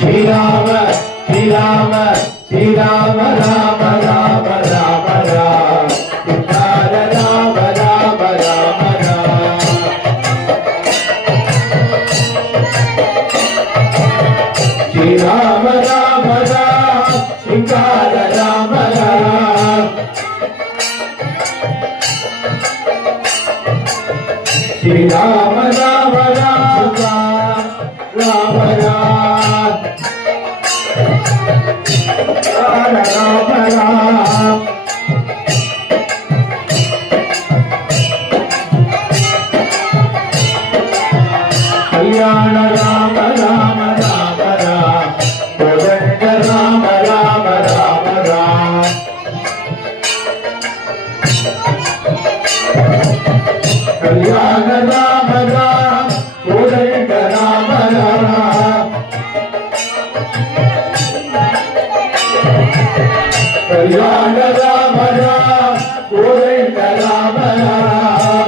శ్రీరామ శ్రీరామ శ్రీరామ రామ రామ రామ రామ రామ రామ రామ రామ శ్రీరామ రామ రామ శ్రీకార రామ రామ శ్రీరామ రామ రామ రామ రామ రామ రామ కళ్యాణ రామ రామ రామ రామ కోదండ రామ రామ రామ రామ కళ్యాణ రామ రామ కోదండ రామ రామ కళ్యాణ రామ రామ కోదండ రామ రామ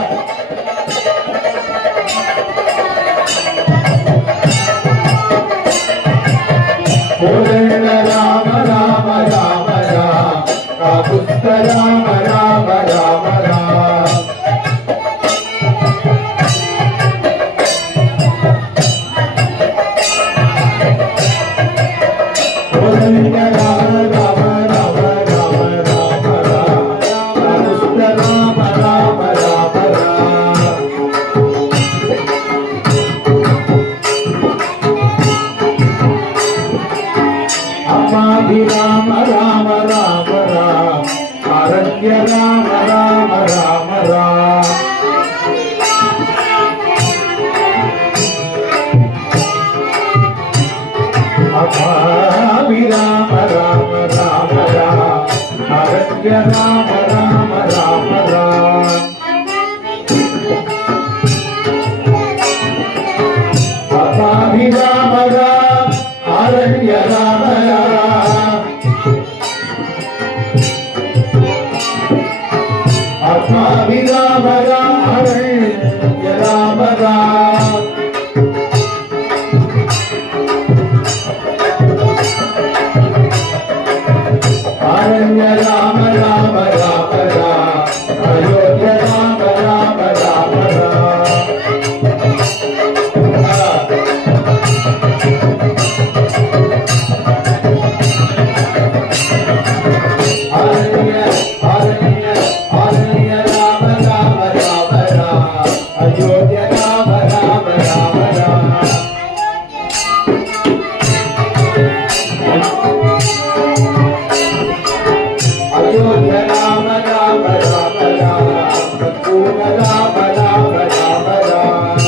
కోదండ రామ రామ రామ రామ కాకుత్త రామ రామ రామ రామ కోదండ రామ రామ రామ రామ రామ రామ కాకుత్త రామ రామ రామ రామ అమ్మాది రామ రామ రామ రామ ఆరోగ్య రామ రామ రామ రామ అమ్మాది రామ రామ రామ రామ ఆరోగ్య రామ రామ రామ రామ అమ్మాది రామ రామ ఆరోగ్య రామ రామ ఆత్మాభి రామ రామ ఆరణ్య రామ రామ ఆరణ్య రామ రామ రామ రామ అయోధ్య రామ రామ రామ రామ ఆరణ్య ఆరణ్య ఆరణ్య రామ రామ రామ రామ అయోధ్య రామ రామ రామ రామ అయోధ్య రామ రామ రామ రామ పూర్ణ రామ రామ రామ రామ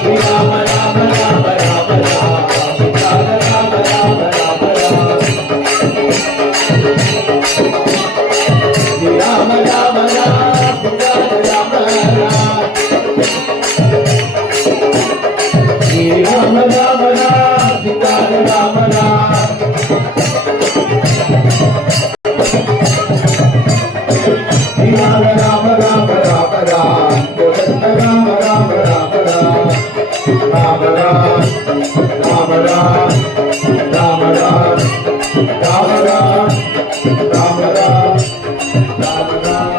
శ్రీరామ రామ రామ రామ రామ సీతార రామ రామ రామ రామ శ్రీరామ రామ రామ సీతార రామ రామ శ్రీరామ రామ రామ సీతార రామ రామ శ్రీరామ రామ రామ రామ రామ కోదండ రామ రామ రామ రామ రామ రామ రామ రామ రామ రామ రామ రామ రామ రామ రామ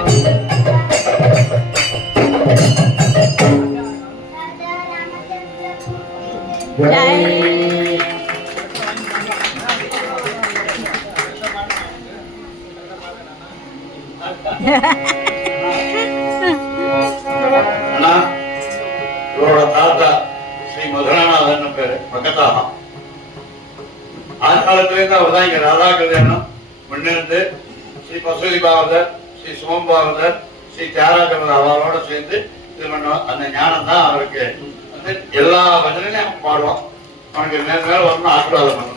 ತಾತ ಶ್ರೀ ಮಧುರನಾಥನ ಭಗತಃ ಆ ಕಾಲத்திலிருந்து அவர் தான் இங்க ராதா கல்யாணம் முன்னிருந்து ஸ்ரீ பசுதி பாவதர் ஸ்ரீ சுமம் பாவதர் ஸ்ரீ தியாகராஜர் அவரோட சேர்ந்து இது பண்ணுவோம். அந்த ஞானம் தான் அவருக்கு வந்து எல்லா பஜனையும் பாடுவோம். அவனுக்கு மேல வரணும் ஆசீர்வாதம் பண்ணணும்.